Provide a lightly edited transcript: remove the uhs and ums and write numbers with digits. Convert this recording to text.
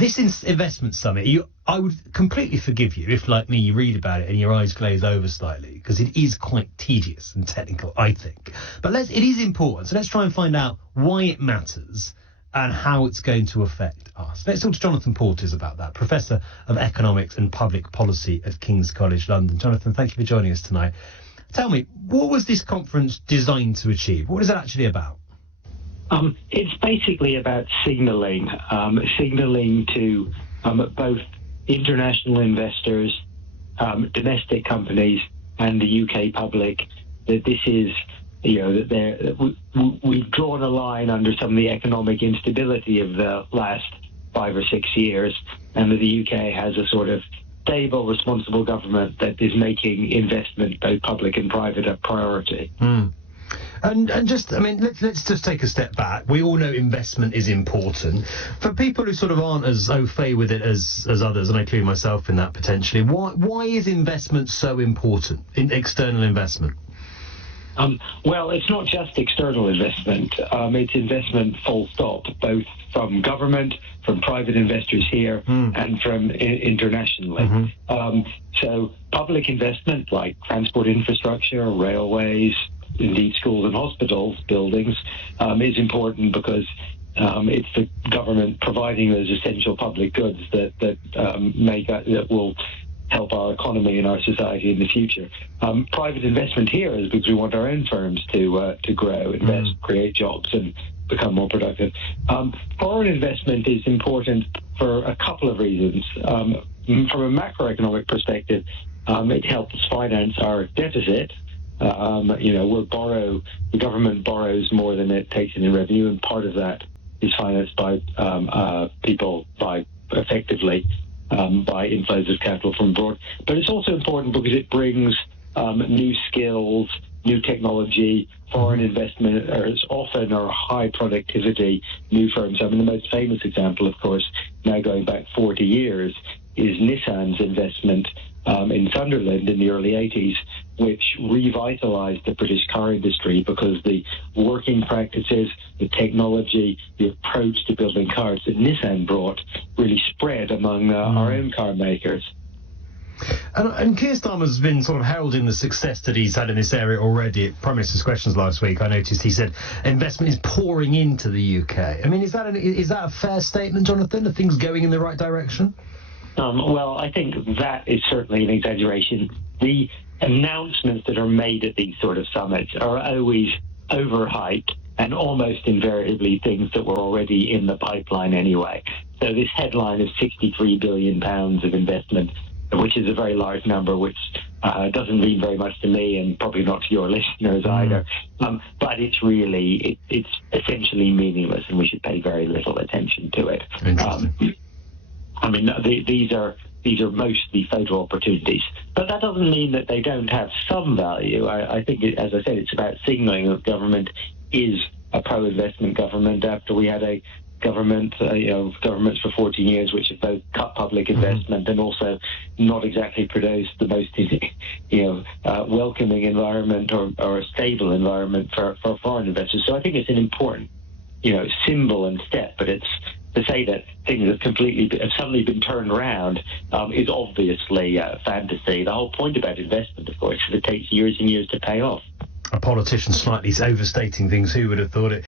This investment summit, I would completely forgive you if, like me, you read about it and your eyes glaze over slightly, because it is quite tedious and technical, I think. But it is important, so let's try and find out why it matters and how it's going to affect us. Let's talk to Jonathan Portes about that, Professor of Economics and Public Policy at King's College London. Jonathan, thank you for joining us tonight. Tell me, what was this conference designed to achieve? What is it actually about? It's basically about signalling to both international investors, domestic companies, and the UK public that this is, that we've drawn a line under some of the economic instability of the last 5 or 6 years, and that the UK has a sort of stable, responsible government that is making investment, both public and private, a priority. And just, let's just take a step back. We all know investment is important. For people who sort of aren't as au fait with it as others, and I include myself in that potentially, why is investment so important, in external investment? Well, it's not just external investment. It's investment full stop, both from government, from private investors here, and from internationally. So public investment like transport infrastructure, railways, indeed schools and hospitals, buildings, is important because it's the government providing those essential public goods that will help our economy and our society in the future. Private investment here is because we want our own firms to grow, invest, create jobs, and become more productive. Foreign investment is important for a couple of reasons. From a macroeconomic perspective, it helps finance our deficit. The government borrows more than it takes in revenue, and part of that is financed by effectively by inflows of capital from abroad. But it's also important because it brings new skills, new technology. Foreign investment is often high productivity new firms. The most famous example, of course, now going back 40 years, is Nissan's investment in Sunderland in the early 80s, which revitalized the British car industry because the working practices, the technology, the approach to building cars that Nissan brought really spread among our own car makers. And Keir Starmer's been sort of heralding the success that he's had in this area already. At Prime Minister's Questions last week, I noticed he said investment is pouring into the UK. Is that a fair statement, Jonathan? Are things going in the right direction? Well, I think that is certainly an exaggeration. The announcements that are made at these sort of summits are always overhyped and almost invariably things that were already in the pipeline anyway. So this headline of £63 billion of investment, which is a very large number, which doesn't mean very much to me and probably not to your listeners either. But it's essentially meaningless, and we should pay very little attention to it. These are mostly photo opportunities, but that doesn't mean that they don't have some value. I think, as I said, it's about signalling that government is a pro-investment government after we had a governments for 14 years which have both cut public investment and also not exactly produced the most welcoming environment or a stable environment for foreign investors. So I think it's an important symbol and step, but it's to say that things have suddenly been turned around is obviously fantasy. The whole point about investment, of course, is it takes years and years to pay off. A politician slightly overstating things, who would have thought it?